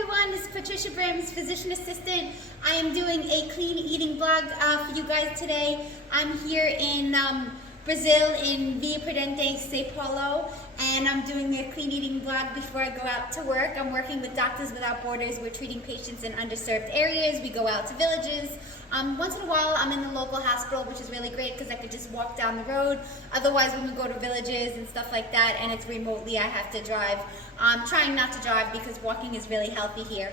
everyone, this is Patricia Brims, physician assistant. I am doing a clean eating blog for you guys today. I'm here in Brazil, in Via Prudente, Sao Paulo, and I'm doing a clean eating blog before I go out to work. I'm working with Doctors Without Borders. We're treating patients in underserved areas. We go out to villages. Once in a while, I'm in the local hospital, which is really great because I could just walk down the road. Otherwise, when we go to villages and stuff like that, and it's remotely, I have to drive. I'm trying not to drive because walking is really healthy here.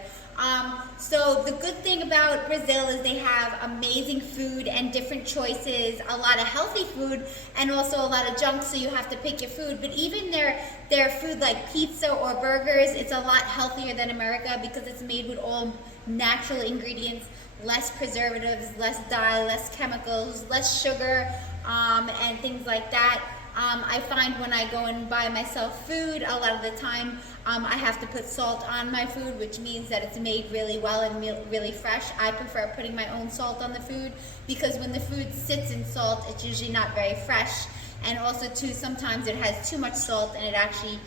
So the good thing about Brazil is they have amazing food and different choices, a lot of healthy food and also a lot of junk, so you have to pick your food. But even their food like pizza or burgers, it's a lot healthier than America because it's made with all natural ingredients, less preservatives, less dye, less chemicals, less sugar, and things like that. I find when I go and buy myself food, a lot of the time I have to put salt on my food, which means that it's made really well and really fresh. I prefer putting my own salt on the food because when the food sits in salt, it's usually not very fresh. And also too, sometimes it has too much salt and it actually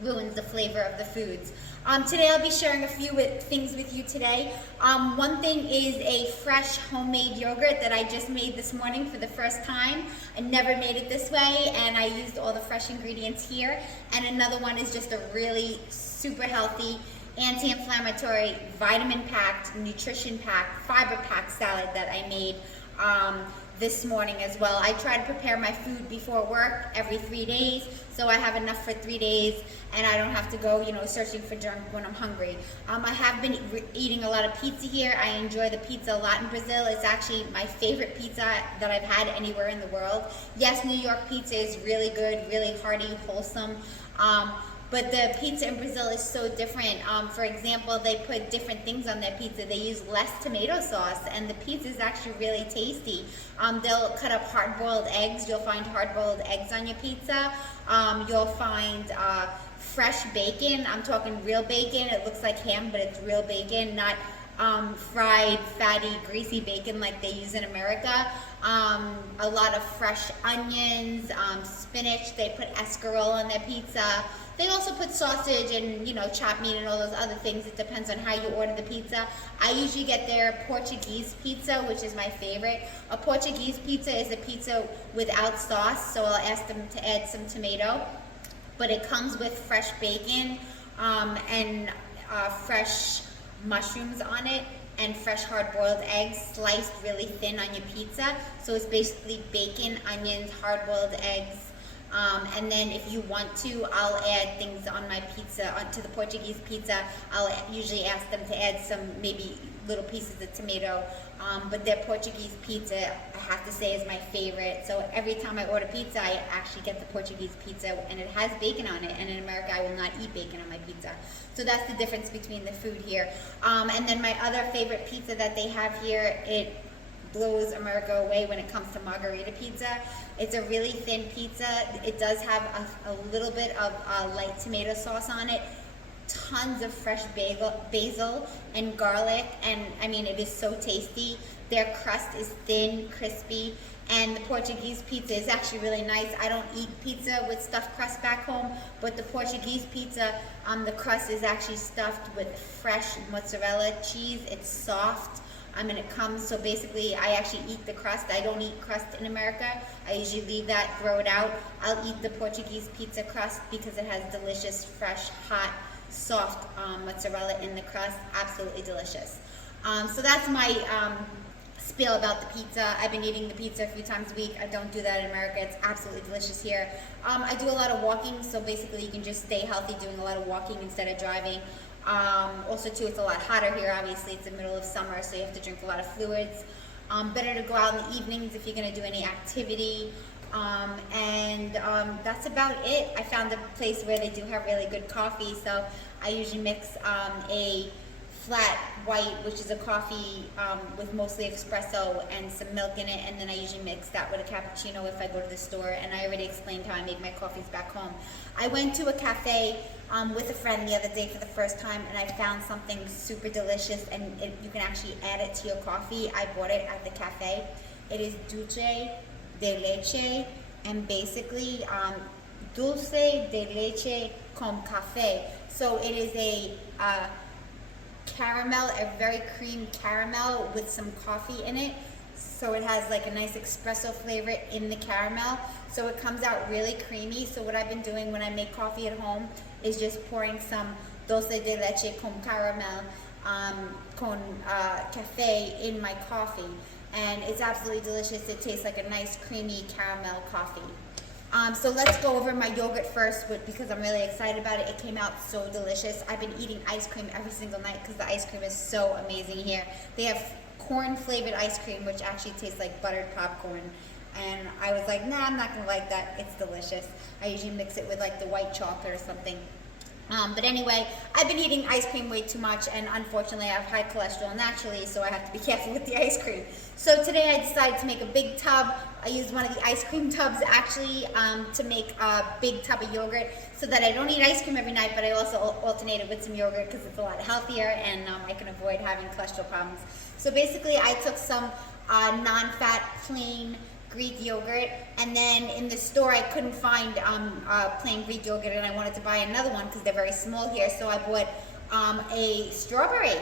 ruins the flavor of the foods. Today I'll be sharing a few things with you today. One thing is a fresh homemade yogurt that I just made this morning for the first time. I never made it this way and I used all the fresh ingredients here. And another one is just a really super healthy, anti-inflammatory, vitamin-packed, nutrition-packed, fiber-packed salad that I made this morning as well. I try to prepare my food before work every 3 days, so I have enough for 3 days and I don't have to go, searching for junk when I'm hungry. I have been eating a lot of pizza here. I enjoy the pizza a lot in Brazil. It's actually my favorite pizza that I've had anywhere in the world. Yes, New York pizza is really good, really hearty, wholesome. But the pizza in Brazil is so different. For example, they put different things on their pizza. They use less tomato sauce, and the pizza is actually really tasty. They'll cut up hard-boiled eggs. You'll find hard-boiled eggs on your pizza. You'll find fresh bacon. I'm talking real bacon. It looks like ham, but it's real bacon, not fried, fatty, greasy bacon like they use in America. A lot of fresh onions, spinach. They put escarole on their pizza. They also put sausage and, chopped meat and all those other things. It depends on how you order the pizza. I usually get their Portuguese pizza, which is my favorite. A Portuguese pizza is a pizza without sauce, so I'll ask them to add some tomato. But it comes with fresh bacon and fresh mushrooms on it and fresh hard-boiled eggs sliced really thin on your pizza. So it's basically bacon, onions, hard-boiled eggs. And then if you want to, I'll add things on my pizza, onto the Portuguese pizza. I'll usually ask them to add some maybe little pieces of tomato. But their Portuguese pizza, I have to say, is my favorite. So every time I order pizza, I actually get the Portuguese pizza, and it has bacon on it. And in America, I will not eat bacon on my pizza. So that's the difference between the food here. And then my other favorite pizza that they have here, it blows America away when it comes to margarita pizza. It's a really thin pizza. It does have a little bit of light tomato sauce on it, tons of fresh basil and garlic, and I mean, it is so tasty. Their crust is thin, crispy, and the Portuguese pizza is actually really nice. I don't eat pizza with stuffed crust back home, but the Portuguese pizza, the crust is actually stuffed with fresh mozzarella cheese. It's soft. And it comes, so basically I actually eat the crust. I don't eat crust in America. I usually leave that, throw it out. I'll eat the Portuguese pizza crust because it has delicious, fresh, hot, soft mozzarella in the crust. Absolutely delicious. So that's my spiel about the pizza. I've been eating the pizza a few times a week. I don't do that in America. It's absolutely delicious here. I do a lot of walking, so basically you can just stay healthy doing a lot of walking instead of driving. Also too, it's a lot hotter here. Obviously, it's the middle of summer, so you have to drink a lot of fluids. Better to go out in the evenings if you're going to do any activity. That's about it. I found a place where they do have really good coffee, so I usually mix a flat white, which is a coffee with mostly espresso and some milk in it, and then I usually mix that with a cappuccino if I go to the store, and I already explained how I make my coffees back home. I went to a cafe with a friend the other day for the first time, and I found something super delicious, and you can actually add it to your coffee. I bought it at the cafe. It is dulce de leche, and basically dulce de leche con café. So it is a caramel, a very cream caramel with some coffee in it. So it has like a nice espresso flavor in the caramel. So it comes out really creamy. So what I've been doing when I make coffee at home is just pouring some dulce de leche con caramel, con cafe in my coffee. And it's absolutely delicious. It tastes like a nice creamy caramel coffee. So let's go over my yogurt first because I'm really excited about it. It came out so delicious. I've been eating ice cream every single night because the ice cream is so amazing here. They have corn flavored ice cream, which actually tastes like buttered popcorn. And I was like, nah, I'm not gonna like that. It's delicious. I usually mix it with like the white chocolate or something. But anyway, I've been eating ice cream way too much, and unfortunately I have high cholesterol naturally, so I have to be careful with the ice cream. So today I decided to make a big tub. I used one of the ice cream tubs actually to make a big tub of yogurt so that I don't eat ice cream every night, but I also alternate it with some yogurt because it's a lot healthier and I can avoid having cholesterol problems. So basically I took some non-fat plain Greek yogurt, and then in the store I couldn't find plain Greek yogurt, and I wanted to buy another one because they're very small here, so I bought a strawberry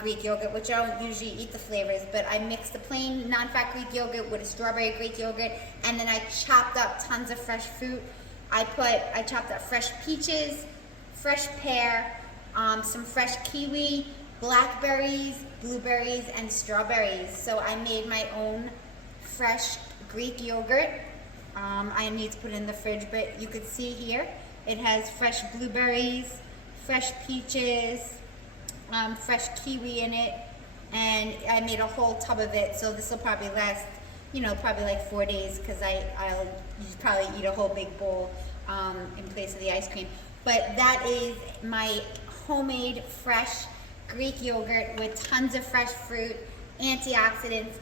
Greek yogurt, which I don't usually eat the flavors, but I mixed the plain non-fat Greek yogurt with a strawberry Greek yogurt, and then I chopped up tons of fresh fruit. I chopped up fresh peaches, fresh pear, some fresh kiwi, blackberries, blueberries, and strawberries. So I made my own fresh Greek yogurt. I need to put it in the fridge, but you could see here it has fresh blueberries, fresh peaches, fresh kiwi in it, and I made a whole tub of it. So this will probably last, probably like 4 days because I'll probably eat a whole big bowl in place of the ice cream. But that is my homemade fresh Greek yogurt with tons of fresh fruit, antioxidants,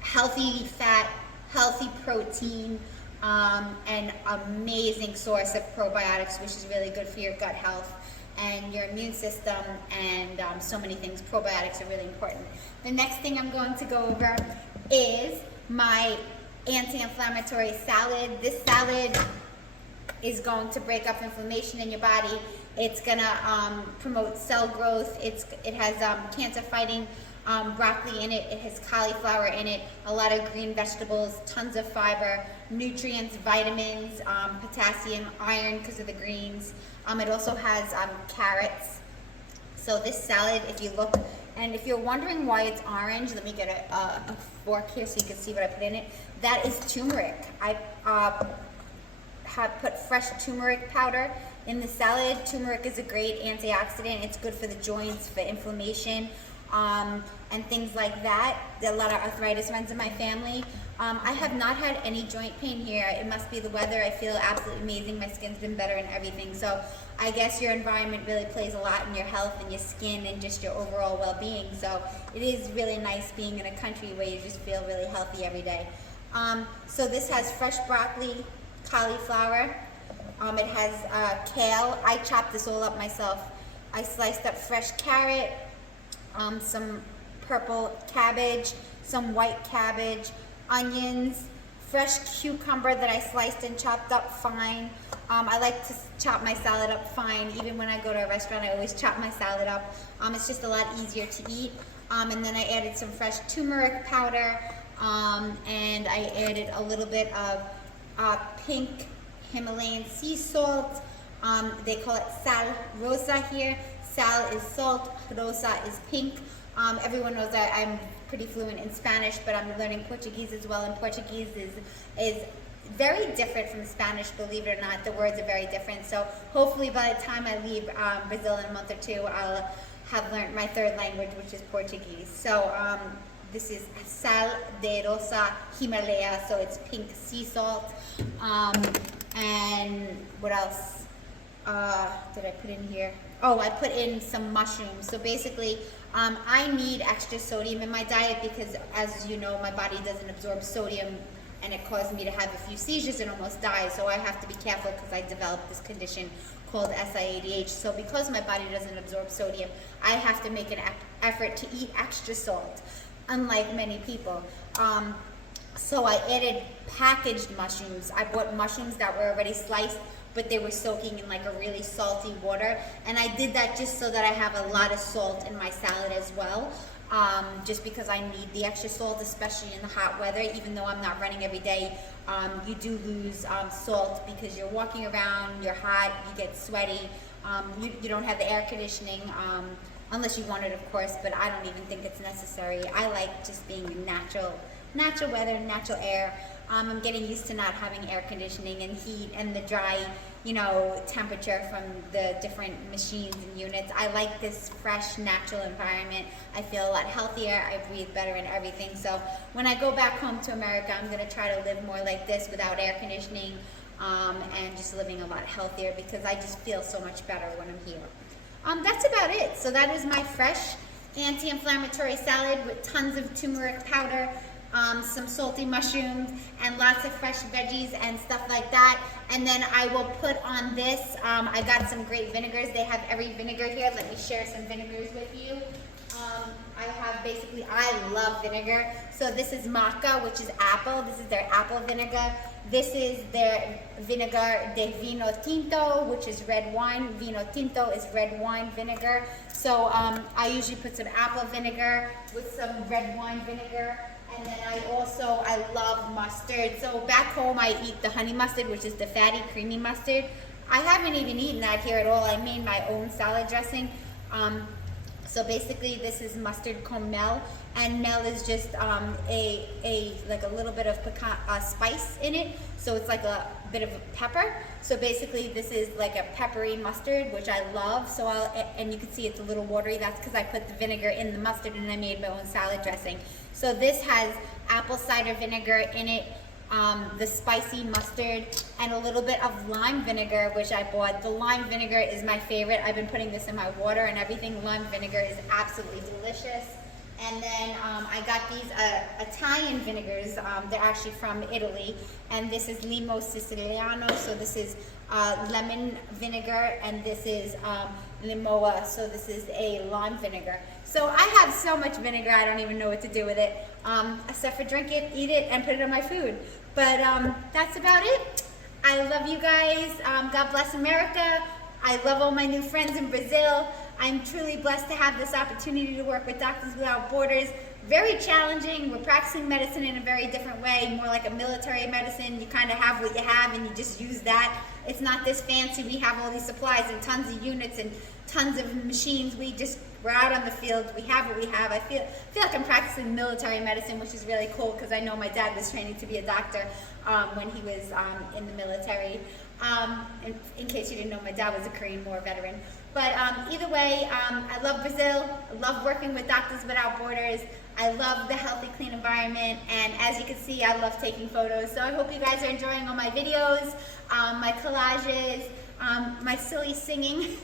healthy fat, healthy protein, and amazing source of probiotics, which is really good for your gut health and your immune system, and so many things. Probiotics are really important. The next thing I'm going to go over is my anti-inflammatory salad. This salad is going to break up inflammation in your body. It's gonna promote cell growth. It has cancer-fighting broccoli in it. It has cauliflower in it, a lot of green vegetables, tons of fiber, nutrients, vitamins, potassium, iron because of the greens. It also has carrots. So this salad, if you look, and if you're wondering why it's orange, let me get a fork here so you can see what I put in it. That is turmeric. I have put fresh turmeric powder in the salad. Turmeric is a great antioxidant. It's good for the joints, for inflammation, and things like that. There are a lot of arthritis runs in my family. I have not had any joint pain here. It must be the weather. I feel absolutely amazing. My skin's been better and everything. So I guess your environment really plays a lot in your health and your skin and just your overall well-being. So it is really nice being in a country where you just feel really healthy every day. So this has fresh broccoli, cauliflower. It has kale. I chopped this all up myself. I sliced up fresh carrot, some purple cabbage, some white cabbage, onions, fresh cucumber that I sliced and chopped up fine. I like to chop my salad up fine. Even when I go to a restaurant, I always chop my salad up. It's just a lot easier to eat. And then I added some fresh turmeric powder, and I added a little bit of pink Himalayan sea salt. They call it sal rosa here. Sal is salt, rosa is pink. Everyone knows that I'm pretty fluent in Spanish, but I'm learning Portuguese as well, and Portuguese is very different from Spanish, believe it or not. The words are very different. So hopefully by the time I leave Brazil in a month or two, I'll have learned my third language, which is Portuguese. So this is sal de rosa Himalaya, so it's pink sea salt. And what else did I put in here? Oh, I put in some mushrooms. So basically, I need extra sodium in my diet because, as you know, my body doesn't absorb sodium, and it caused me to have a few seizures and almost die. So I have to be careful because I developed this condition called SIADH. So because my body doesn't absorb sodium, I have to make an effort to eat extra salt, unlike many people. So I added packaged mushrooms. I bought mushrooms that were already sliced, but they were soaking in like a really salty water. And I did that just so that I have a lot of salt in my salad as well. Just because I need the extra salt, especially in the hot weather. Even though I'm not running every day, you do lose salt because you're walking around, you're hot, you get sweaty, you don't have the air conditioning, unless you want it, of course, but I don't even think it's necessary. I like just being in natural weather, natural air. I'm getting used to not having air conditioning and heat and the dry, temperature from the different machines and units. I like this fresh, natural environment. I feel a lot healthier. I breathe better and everything. So when I go back home to America, I'm going to try to live more like this without air conditioning, and just living a lot healthier because I just feel so much better when I'm here. That's about it. So that is my fresh anti-inflammatory salad with tons of turmeric powder, some salty mushrooms, and lots of fresh veggies and stuff like that. And then I will put on this, I got some great vinegars. They have every vinegar here. Let me share some vinegars with you. I love vinegar. So this is maca, which is apple. This is their apple vinegar. This is their vinegar de vino tinto, which is red wine. Vino tinto is red wine vinegar. So I usually put some apple vinegar with some red wine vinegar. And then I love mustard. So back home I eat the honey mustard, which is the fatty, creamy mustard. I haven't even eaten that here at all. I made my own salad dressing. So basically this is mustard con mel, and mel is just like a little bit of spice in it. So it's like a bit of a pepper. So basically this is like a peppery mustard, which I love. So and you can see it's a little watery. That's because I put the vinegar in the mustard and I made my own salad dressing. So this has apple cider vinegar in it, the spicy mustard, and a little bit of lime vinegar, which I bought. The lime vinegar is my favorite. I've been putting this in my water and everything. Lime vinegar is absolutely delicious. And then I got these Italian vinegars. They're actually from Italy, and this is Limo Siciliano. So this is lemon vinegar, and this is Limoa. So this is a lime vinegar. So I have so much vinegar, I don't even know what to do with it, except for drink it, eat it, and put it on my food. But that's about it. I love you guys. God bless America. I love all my new friends in Brazil. I'm truly blessed to have this opportunity to work with Doctors Without Borders. Very challenging. We're practicing medicine in a very different way, more like a military medicine. You kind of have what you have and you just use that. It's not this fancy. We have all these supplies and tons of units and tons of machines. We're out on the field. We have what we have. I feel like I'm practicing military medicine, which is really cool because I know my dad was training to be a doctor when he was in the military. In case you didn't know, my dad was a Korean War veteran. But either way, I love Brazil. I love working with Doctors Without Borders. I love the healthy, clean environment. And as you can see, I love taking photos. So I hope you guys are enjoying all my videos, my collages, my silly singing,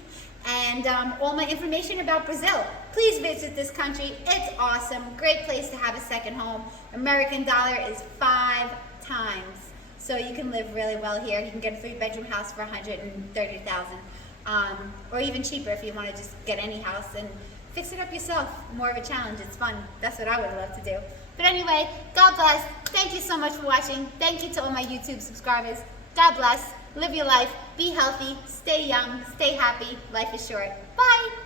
and all my information about Brazil. Please visit this country. It's awesome. Great place to have a second home. American dollar is 5 times. So you can live really well here. You can get a 3-bedroom house for $130,000, or even cheaper if you want to just get any house and fix it up yourself. More of a challenge. It's fun. That's what I would love to do. But anyway, God bless. Thank you so much for watching. Thank you to all my YouTube subscribers. God bless. Live your life. Be healthy. Stay young. Stay happy. Life is short. Bye.